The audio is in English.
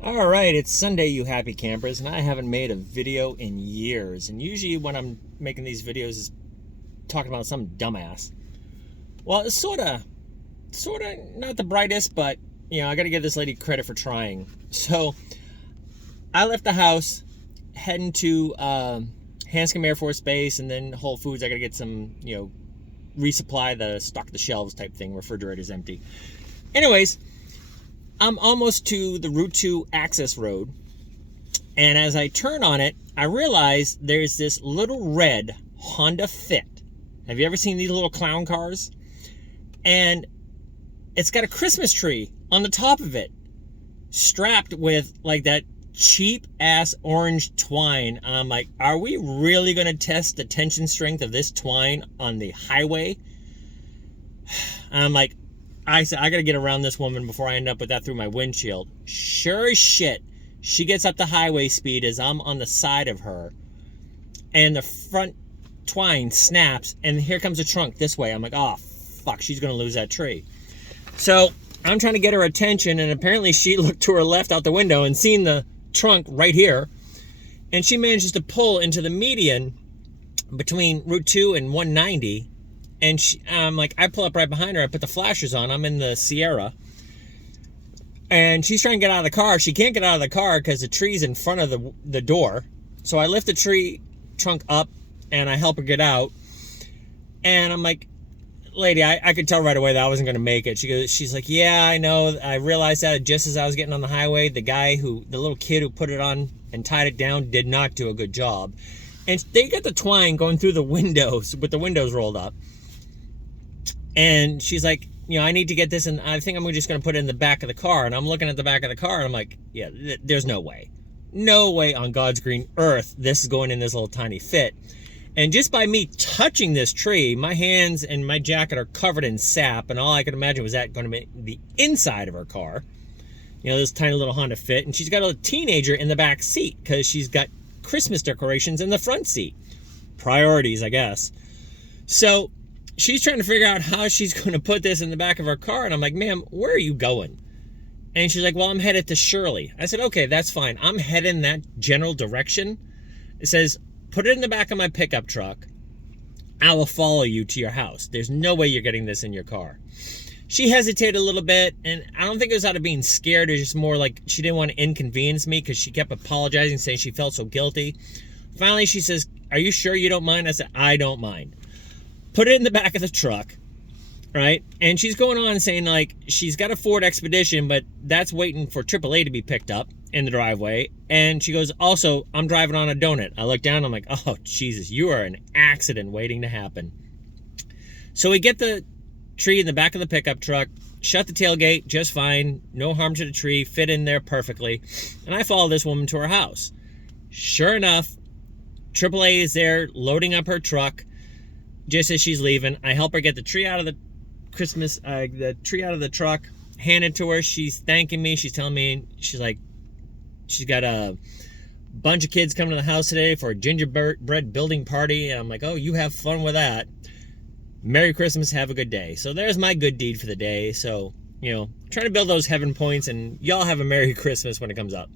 All right, it's Sunday, you happy campers, and I haven't made a video in years. And usually, when I'm making these videos, is talking about some dumbass. Well, it's sort of not the brightest, but I got to give this lady credit for trying. So, I left the house, heading to Hanscom Air Force Base, and then Whole Foods. I got to get some, resupply the stock the shelves type thing. Refrigerator's empty. Anyways. I'm almost to the Route 2 access road, and as I turn on it, I realize there's this little red Honda Fit. Have you ever seen these little clown cars? And it's got a Christmas tree on the top of it, strapped with like that cheap ass orange twine. And I'm like, are we really going to test the tension strength of this twine on the highway? And I'm like, I said, I got to get around this woman before I end up with that through my windshield. Sure as shit, she gets up to highway speed as I'm on the side of her. And the front twine snaps, and here comes the trunk this way. I'm like, oh, fuck, she's going to lose that tree. So I'm trying to get her attention, and apparently she looked to her left out the window and seen the trunk right here. And she manages to pull into the median between Route 2 and 190. And I'm like, I pull up right behind her. I put the flashers on. I'm in the Sierra. And she's trying to get out of the car. She can't get out of the car because the tree's in front of the door. So I lift the tree trunk up and I help her get out. And I'm like, lady, I could tell right away that I wasn't going to make it. She's like, yeah, I know. I realized that just as I was getting on the highway, the little kid who put it on and tied it down did not do a good job. And they got the twine going through the windows with the windows rolled up. And she's like, I need to get this, and I think I'm just going to put it in the back of the car. And I'm looking at the back of the car, and I'm like, yeah, there's no way. No way on God's green earth this is going in this little tiny Fit. And just by me touching this tree, my hands and my jacket are covered in sap, and all I could imagine was that going to be the inside of her car. This tiny little Honda Fit. And she's got a teenager in the back seat because she's got Christmas decorations in the front seat. Priorities, I guess. So she's trying to figure out how she's going to put this in the back of her car. And I'm like, ma'am, where are you going? And she's like, well, I'm headed to Shirley. I said, okay, that's fine. I'm heading that general direction. It says, put it in the back of my pickup truck. I will follow you to your house. There's no way you're getting this in your car. She hesitated a little bit, and I don't think it was out of being scared. It was just more like she didn't want to inconvenience me because she kept apologizing, saying she felt so guilty. Finally, she says, are you sure you don't mind? I said, I don't mind. Put it in the back of the truck, right? And she's going on saying, like, she's got a Ford Expedition, but that's waiting for AAA to be picked up in the driveway. And she goes, also, I'm driving on a donut. I look down, I'm like, oh, Jesus, you are an accident waiting to happen. So we get the tree in the back of the pickup truck, shut the tailgate just fine, no harm to the tree, fit in there perfectly. And I follow this woman to her house. Sure enough, AAA is there loading up her truck. Just as she's leaving, I help her get the tree out of the truck, hand it to her. She's thanking me. She's telling me, she's like, she's got a bunch of kids coming to the house today for a gingerbread building party. And I'm like, oh, you have fun with that. Merry Christmas. Have a good day. So there's my good deed for the day. So, trying to build those heaven points, and y'all have a Merry Christmas when it comes up.